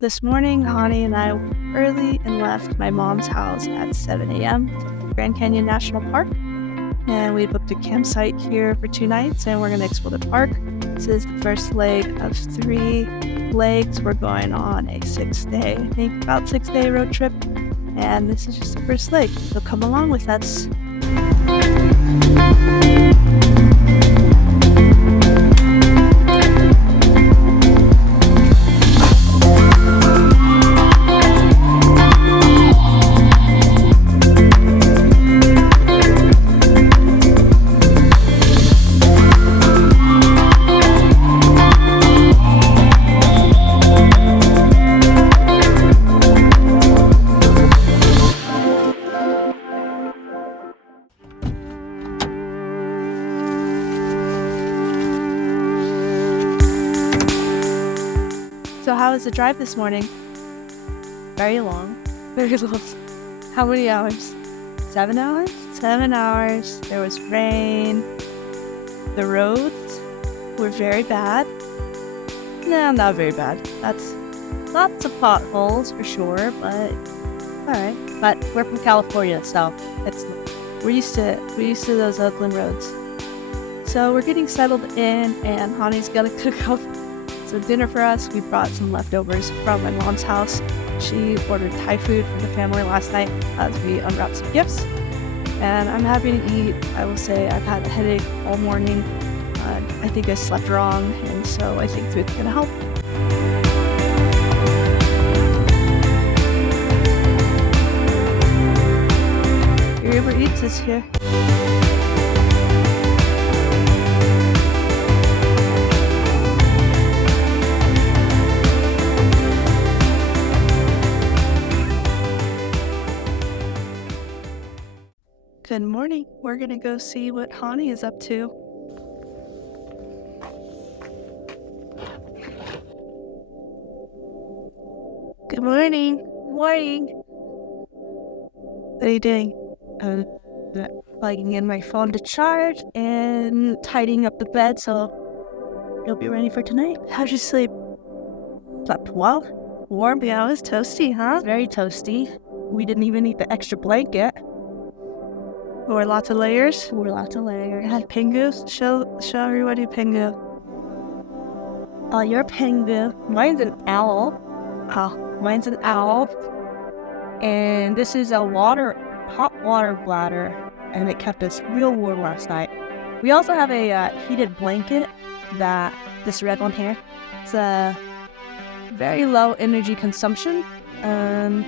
This morning, Hani and I woke up early and left my mom's house at 7 a.m. to Grand Canyon National Park. And we booked a campsite here for 2 nights, and we're going to explore the park. This is the first leg of 3 legs. We're going on a 6-day, I think about 6-day road trip. And this is just the first leg, so come along with us. So how was the drive this morning? Very long. Very long. How many hours? 7 hours? 7 hours. There was rain. The roads were very bad. No, not very bad. That's lots of potholes for sure, but alright. But we're from California, so we're used to those Oakland roads. So we're getting settled in, and Hani's gonna cook up some dinner for us. We brought some leftovers from my mom's house. She ordered Thai food for the family last night as we unwrapped some gifts. And I'm happy to eat. I will say I've had a headache all morning. I think I slept wrong, and so I think food's gonna help. Your Uber Eats is here. Good morning. We're gonna go see what Hani is up to. Good morning. morning. What are you doing? Plugging in my phone to charge and tidying up the bed so you'll be ready for tonight. How'd you sleep? Slept well. Warm. Yeah, it was toasty, huh? Very toasty. We didn't even need the extra blanket. Wore lots of layers. Wore lots of layers. You had pingus. Show everybody pingu. Your pingu. Mine's an owl. Oh. Mine's an owl. And this is a hot water bladder, and it kept us real warm last night. We also have a heated blanket, this red one here. It's a very low energy consumption, and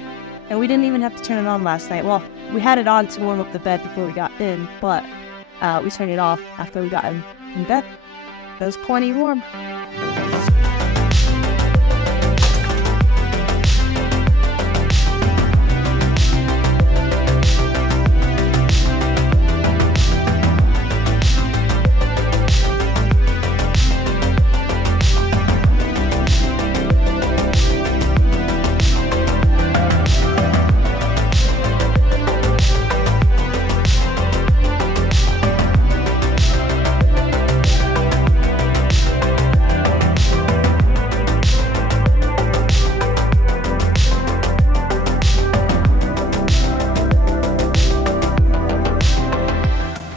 we didn't even have to turn it on last night. Well, we had it on to warm up the bed before we got in, but we turned it off after we got in bed. It was plenty warm.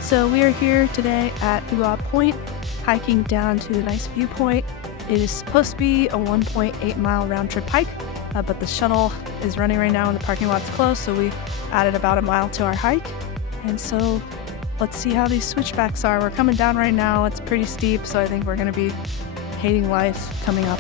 So we are here today at Ute Point, hiking down to a nice viewpoint. It is supposed to be a 1.8 mile round trip hike, but the shuttle is running right now and the parking lot's closed, so we added about a mile to our hike. And so let's see how these switchbacks are. We're coming down right now. It's pretty steep, so I think we're going to be hating life coming up.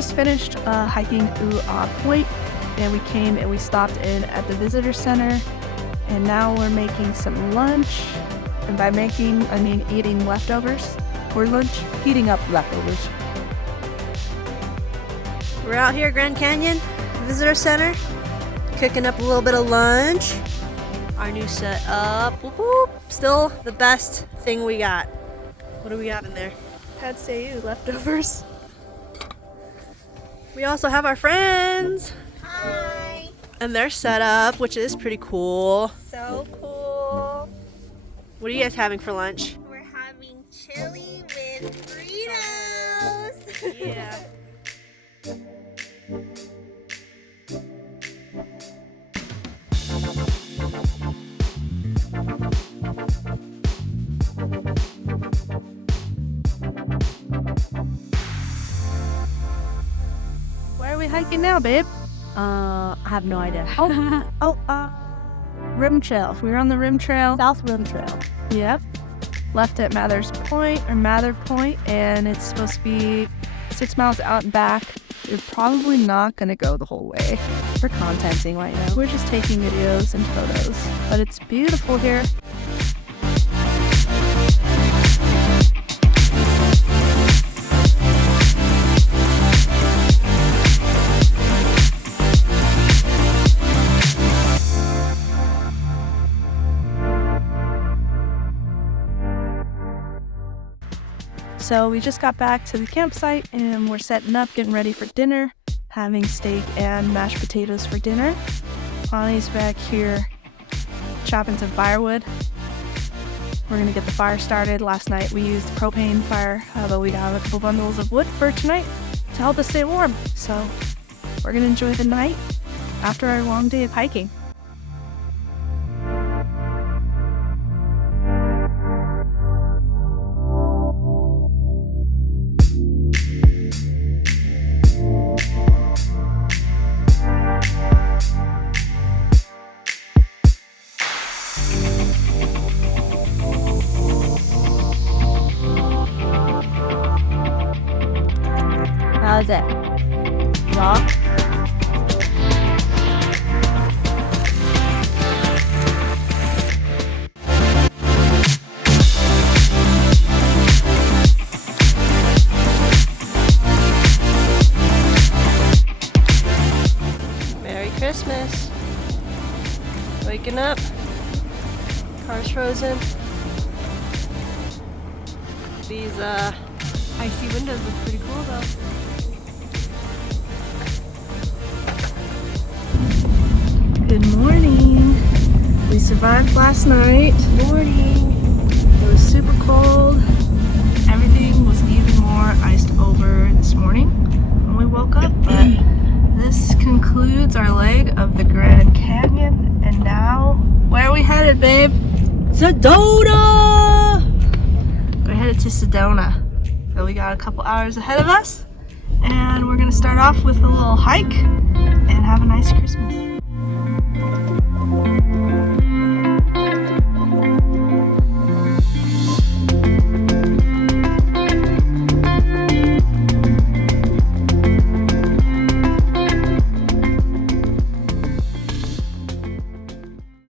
just finished hiking through Ute Point, and we came and we stopped in at the visitor center, and now we're making some lunch. And by making, I mean eating leftovers for lunch. Heating up leftovers. We're out here, Grand Canyon Visitor Center, cooking up a little bit of lunch. Our new setup. Whoop, whoop. Still the best thing we got. What do we got in there? I'd say leftovers. We also have our friends. Hi! And their setup, which is pretty cool. So cool. What are you guys having for lunch? We're having chili with burritos. Yeah. Where are we hiking now, babe? I have no idea. Rim Trail. We were on the Rim Trail. South Rim Trail. Yep. Left at Mather Point, and it's supposed to be 6 miles out and back. We're probably not going to go the whole way. For contenting right now. We're just taking videos and photos, but it's beautiful here. So we just got back to the campsite and we're setting up, getting ready for dinner, having steak and mashed potatoes for dinner. Bonnie's back here chopping some firewood. We're gonna get the fire started. Last night we used propane fire, but we got a couple bundles of wood for tonight to help us stay warm. So we're gonna enjoy the night after our long day of hiking. How's it? Raw? Merry Christmas. Waking up. Car's frozen. These icy windows look pretty cool though. Good morning. We survived last night. Morning. It was super cold. Everything was even more iced over this morning when we woke up. But this concludes our leg of the Grand Canyon. And now, where are we headed, babe? Sedona! We're headed to Sedona. So we got a couple hours ahead of us. And we're going to start off with a little hike and have a nice Christmas.